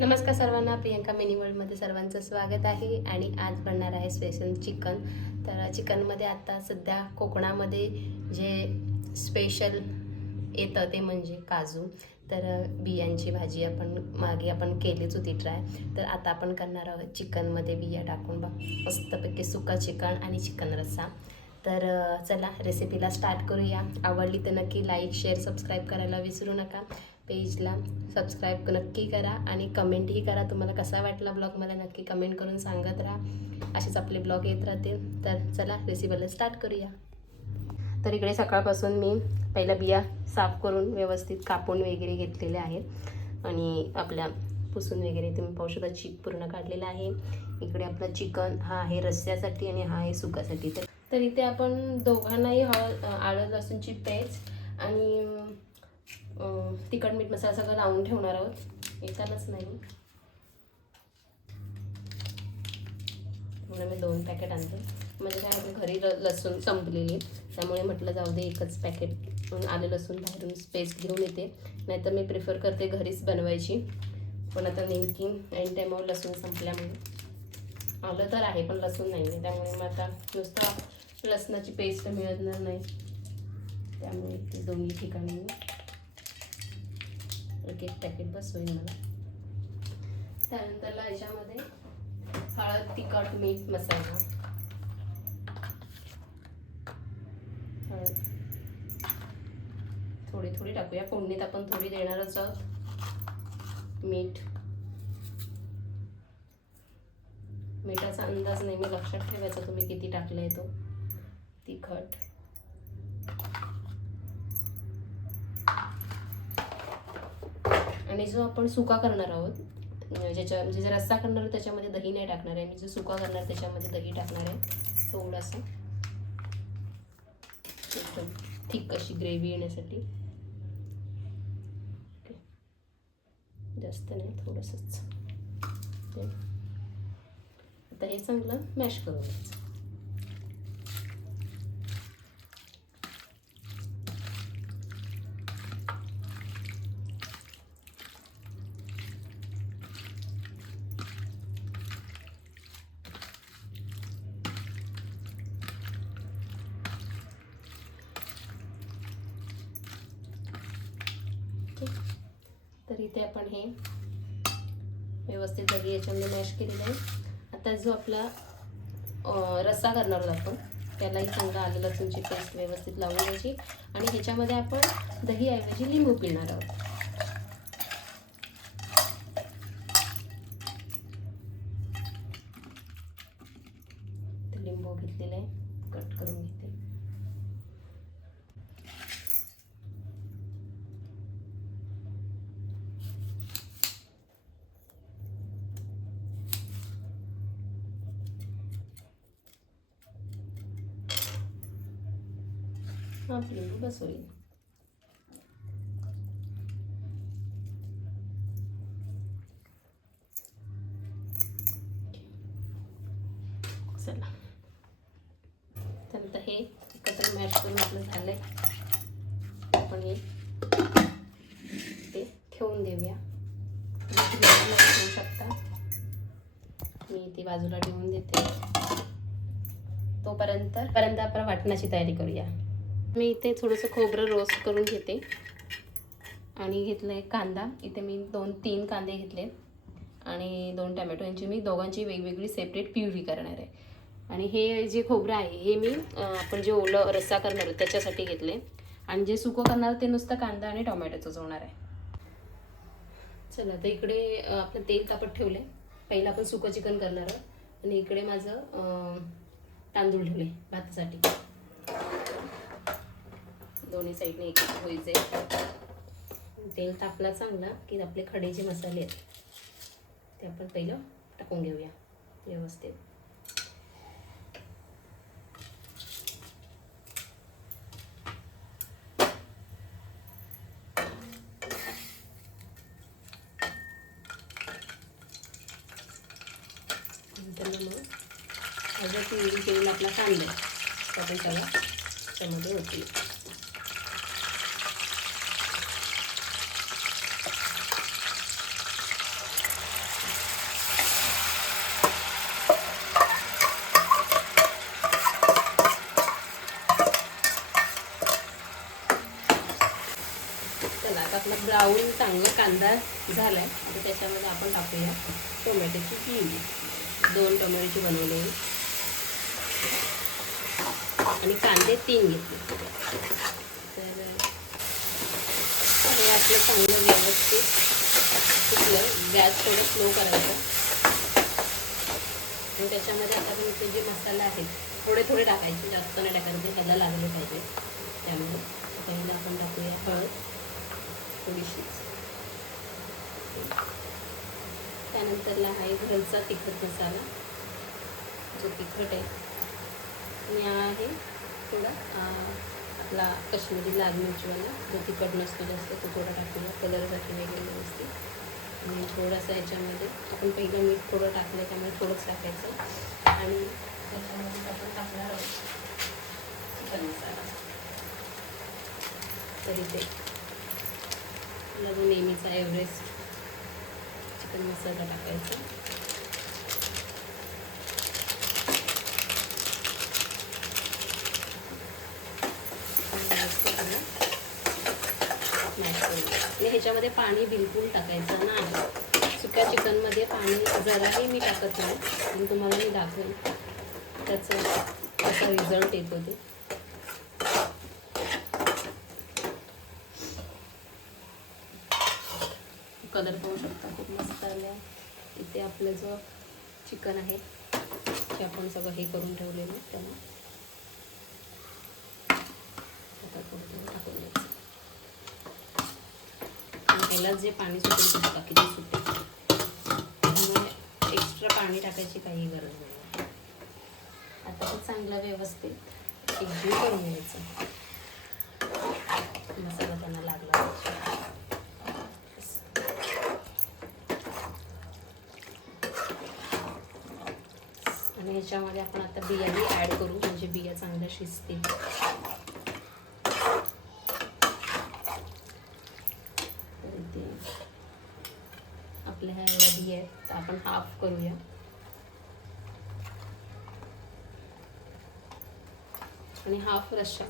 नमस्कार सर्वांना प्रियंका मिनी वर्ल्डमध्ये सर्वांचं स्वागत आहे आणि आज बनणार आहे स्पेशल चिकन तर चिकनमध्ये आता सध्या कोकणामध्ये जे स्पेशल येतं ते म्हणजे काजू. तर बियांची भाजी आपण मागे आपण केलीच होती ट्राय तर आता आपण करणार आहोत चिकनमध्ये बिया टाकून बघ. मस्तपैकी सुका चिकन आणि चिकन रस्सा. तर चला रेसिपीला स्टार्ट करूया. आवडली तर नक्की लाईक शेअर सबस्क्राईब करायला विसरू नका. पेजला सबस्क्राईब नक्की करा आणि कमेंटही करा. तुम्हाला कसा वाटला ब्लॉग मला नक्की कमेंट करून सांगत राहा. असेच आपले ब्लॉग येत राहतील. तर चला रेसिपीला स्टार्ट करूया. तर इकडे सकाळपासून मी पहिला बिया साफ करून व्यवस्थित कापून वगैरे घेतलेल्या आहेत. आणि आपल्या पुसून वगैरे तुम्ही पाहू शकता चीक पूर्ण काढलेला आहे. इकडे आपलं चिकन हा आहे रस्स्यासाठी आणि हा आहे सुकासाठी. तर तर इथे आपण दोघांनाही हळद आलं लसूणची पेस्ट आणि तिखट मीठ मसाला सगळं लावून ठेवणार आहोत. येतानाच नाही. म्हणून मी दोन पॅकेट आणते. म्हणजे काय आपण घरी ल लसूण संपलेली. त्यामुळे म्हटलं जाऊ दे एकच पॅकेट आले लसूण बाहेरून पेस्ट घेऊन येते. नाहीतर मी प्रिफर करते घरीच बनवायची. पण आता नेमकी ऐन टायमावर लसूण संपल्यामुळे. आलं तर आहे पण लसूण नाही त्यामुळे मग आता नुसतं लसणाची पेस्ट मिळणार नाही. त्यामुळे ते दोन्ही ठिकाणी एक एक पॅकेट बस मला. त्यानंतरला याच्यामध्ये हळद तिखट मीठ मसाला. हळद. थोडी थोडी टाकूया. फोडणीत आपण थोडी देणारच आहोत. मीठ. मिठाचा अंदाज नेहमी लक्षात ठेवायचा तुम्ही किती टाकलाय तो. तिखट. आणि जो आपण सुका करणार आहोत ज्याच्या म्हणजे जे रस्सा करणार आहोत त्याच्यामध्ये दही नाही टाकणार आहे. मी जो सुका करणार त्याच्यामध्ये दही टाकणार आहे. थोडंसं एकदम थिक अशी ग्रेव्ही येण्यासाठी. जास्त नाही थोडंसंच. आता हे चांगलं मॅश करून घ्यायचं. ओके तर इथे आपण हे व्यवस्थित दही याच्यामध्ये मॅश केलेलं आहे. आता जो आपला रस्सा करणार आहोत आपण त्यालाही चांगला आलं लसूणची पेस्ट व्यवस्थित लावून घ्यायची. आणि ह्याच्यामध्ये आपण दहीऐवजी लिंबू पिळणार आहोत ते लिंबू घेतलेलं आहे कट करून घेते हा लिंबू बस होईल चला त्यानंतर हे एकत्र मॅश करून आपलं झालं आहे आपण हे ते ठेवून देऊया ठेवू शकता मी ती बाजूला ठेवून देते तोपर्यंत पर्यंत आपण वाटणाची तयारी करूया मी इथे थोडंसं खोबरं रोस्ट करून घेते. आणि घेतलं आहे कांदा. इथे मी दोन तीन कांदे घेतले. आणि दोन टमॅटो यांची मी दोघांची वेगवेगळी सेपरेट प्युरी करणार आहे. आणि हे जे खोबरं आहे हे मी आपण जे ओलं रस्सा करणार आहोत त्याच्यासाठी घेतले. आणि जे सुकं करणार ते नुसतं कांदा आणि टोमॅटोचंच होणार आहे. चला तर इकडे आपलं तेल तापत ठेवले पहिलं आपण सुकं चिकन करणार आहोत. आणि इकडे माझं तांदूळ ठेवले भातासाठी. दोन्ही साईडने एक एक व्हायचे. तेल तापला चांगला की आपले खडे जे मसाले आहेत ते आपण पहिलं टाकून घेऊया व्यवस्थित. मग अजून आपला कांदा आपण त्याला त्यामध्ये होती चांगला कांदा झाला आहे आता त्याच्यामध्ये आपण टाकूया टोमॅटोची प्युरी दोन टोमॅटोची बनवले आणि कांदे तीन घेतले. तर हे आपलं चांगलं व्यवस्थित कुठलं गॅस थोडं स्लो करायचं. आणि त्याच्यामध्ये आता मी जे मसाले आहेत थोडे थोडे टाकायचे जास्त नाही टाकायचे ह्याला लागले पाहिजे. त्यामुळे पहिलं आपण टाकूया हळद. थोडीशी त्यानंतरला आहे घरचा तिखट मसाला जो तिखट आहे. आणि हा आहे थोडा आपला कश्मीरी लाल मिरचीवाला जो तिखट नसतो जास्त तो थोडा टाकलेला कलरसाठी वगैरे व्यवस्थित. आणि थोडासा याच्यामध्ये आपण पहिलं मीठ थोडं टाकलं त्यामुळे थोडंच टाकायचं. आणि त्याच्यामध्ये आपण टाकणार आहोत चिकन मसाला. तरी ते आपला नेहमीचा एव्हरेस्ट. चिकन मसाला टाकायचा. आणि ह्याच्यामध्ये पाणी बिलकुल टाकायचं नाही. सुक्या चिकनमध्ये पाणी जराही मी टाकत नाही. आणि तुम्हाला मी दाखवेन. त्याचा असा रिझल्ट येतो ते कलर पाहू शकता. खूप मस्त आले इथे आपलं जो चिकन आहे ते आपण सगळं हे करून ठेवलेलं आहे त्याला. आता थोडं टाकून द्यायचं. जे पाणी सुटेल बाकीचे सुटेल. त्यामुळे एक्स्ट्रा पाणी टाकायची काही गरज नाही. आता चांगलं व्यवस्थित एकजीव करून घ्यायचं मसाला त्यांना लागला पाहिजे. आणि ह्याच्यामध्ये आपण आता बियाही ॲड करू म्हणजे बिया चांगल्या शिजतील. आपल्या ह्या एवढ्या बिया आहेत आपण हाफ करूया. आणि हाफ रश्या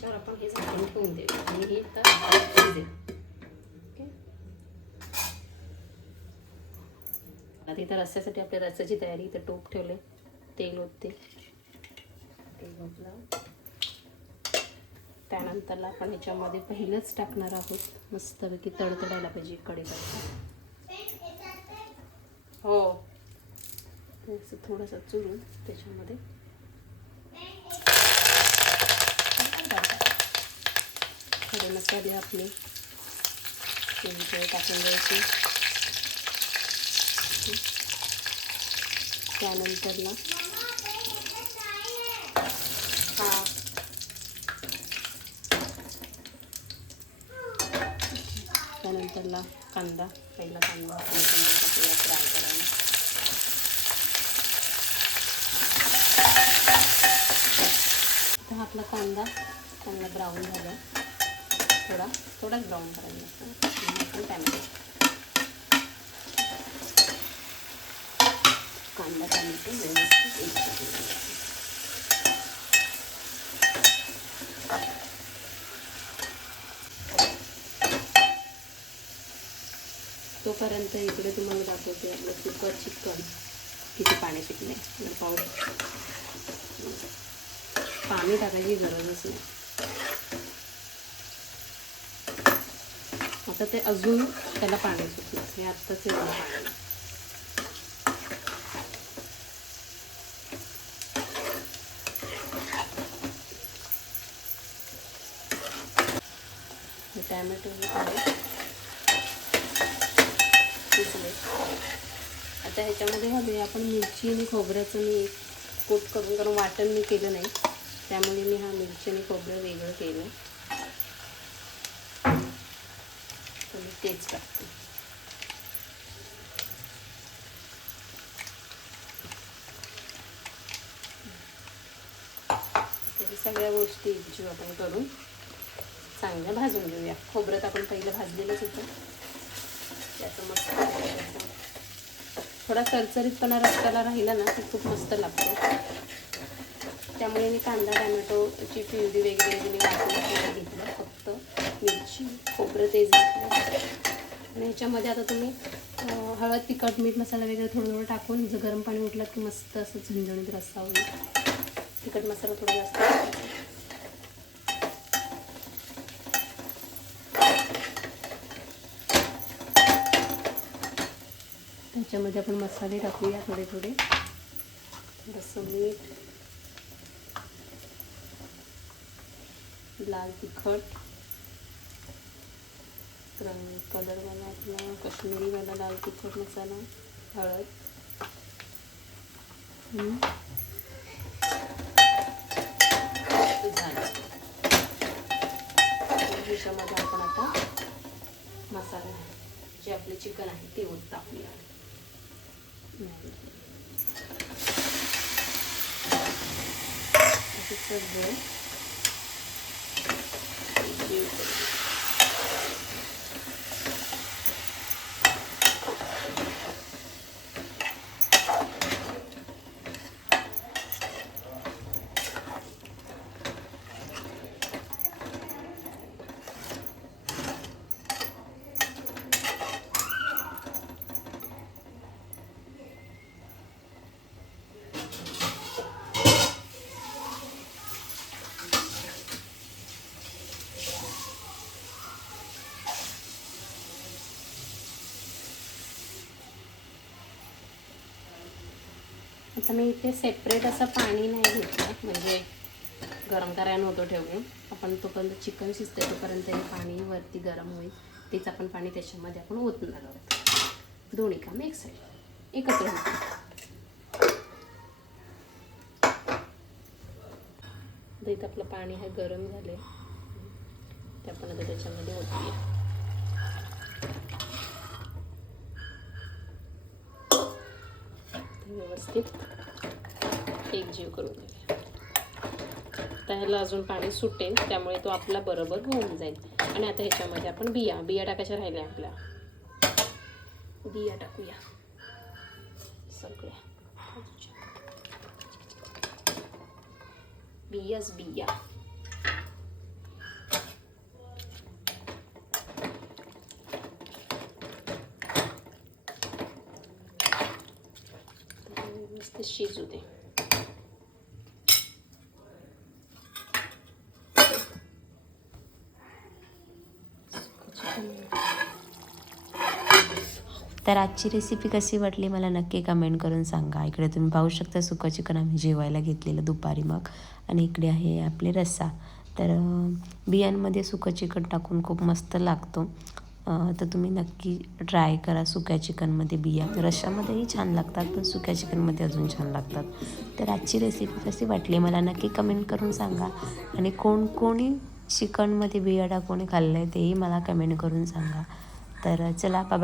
ह्याच्यावर आपण हे झाकून ठेवून देऊ. आणि हे तर शिजेल ओके? इथं रस्स्यासाठी आपल्या रस्स्याची तयारी इथं टोप ठेवले. तेल ओतते. तेल ओतलं. त्यानंतरला आपण ह्याच्यामध्ये पहिलंच टाकणार आहोत. मस्तपैकी तडतडायला पाहिजे कढीपत्ता हो. ते असं थोडंसं चुरून त्याच्यामध्ये थोडे मसाले आपले. तेल टाकून द्यायचे. त्यानंतर ना हा. त्यानंतरला कांदा. पहिला कांदा आपण टाकूया फ्राय करायला. आपला कांदा चांगला ब्राऊन झाला. थोडा थोडाच ब्राऊन करायला लागतो आणि टॅमॅटो. कांदा टॅमॅटो व्यवस्थित एक तोपर्यंत इकडे तुम्हाला दाखवते आपलं कुकर चिकन. किती पाणी शिकले. पाऊस. पाहू पाणी टाकायची गरजच नाही. आता ते अजून त्याला पाणी सुटलं. हे आत्ताच येतं पाणी. टॅमॅटो आता ह्याच्यामध्ये हवे आपण मिरची आणि खोबऱ्याचं मी कूट करून कारण वाटण मी केलं नाही. त्यामुळे मी हा मिरची आणि खोबरं वेगळं केलं तेच टाकते सगळ्या गोष्टी जीव आपण करून चांगलं भाजून घेऊया. खोबरं तर आपण पहिलं भाजलेलंच होतं. त्याचं मस्त थोडा चरचरीतपणा रस्त्याला राहिला ना तर खूप मस्त लागतो. त्यामुळे मी कांदा टॅमॅटोची प्युरी वगैरे वाटून घेतलं फक्त मिरची खोबरं तेच आणि ह्याच्यामध्ये आता तुम्ही हळद तिखट मीठ मसाला वगैरे थोडं थोडं टाकून जर गरम पाणी उठलं की मस्त असं झणझणीत रस्सा होईल. तिखट मसाला थोडा जास्त. त्याच्यामध्ये आपण मसाले टाकूया थोडे थोडे थोडंसं मीठ. लाल तिखट. रंग कलरवाला आपला काश्मीरीवाला लाल तिखट मसाला हळद. झालं ह्याच्यामध्ये आपण आता मसाला जे आपले चिकन आहे ते ओत टाकूया सगळं जीव करून. आता मी इथे सेपरेट असं पाणी नाही घेतलं. म्हणजे गरम करायला नव्हतं ठेवून. आपण तोपर्यंत चिकन शिजते तोपर्यंत हे पाणी वरती गरम होईल. तेच आपण पाणी त्याच्यामध्ये आपण ओतणार आहोत. दोन्ही काम एक साईड एकत्र होतं इथं आपलं पाणी हे गरम झाले ते आपण आता त्याच्यामध्ये ओतूया. व्यवस्थित. एक जीव करून घेऊया त्याला अजून पाणी सुटेल त्यामुळे तो आपला बरोबर होऊन जाईल. आणि आता ह्याच्यामध्ये आपण बिया बिया टाकायच्या राहिल्या आपल्या. बिया टाकूया. सगळ्या. बियाच बिया. मस्त शिजू दे. तर आजची रेसिपी कशी वाटली मला नक्की कमेंट करून सांगा. इकडे तुम्ही पाहू शकता सुकं चिकन आम्ही जेवायला घेतलेलं दुपारी मग. आणि इकडे आहे आपले रस्सा. तर बियांमध्ये सुकं चिकन टाकून खूप मस्त लागतो. तर तुम्ही नक्की ट्राय करा सुक्या चिकनमध्ये बिया. रशामध्येही छान लागतात पण सुक्या चिकनमध्ये अजून छान लागतात. तर आजची रेसिपी कशी वाटली मला नक्की कमेंट करून सांगा. आणि कोण कोणी चिकनमध्ये बिया टाकून खाल्लं आहे तेही मला कमेंट करून सांगा. तर चला बाबा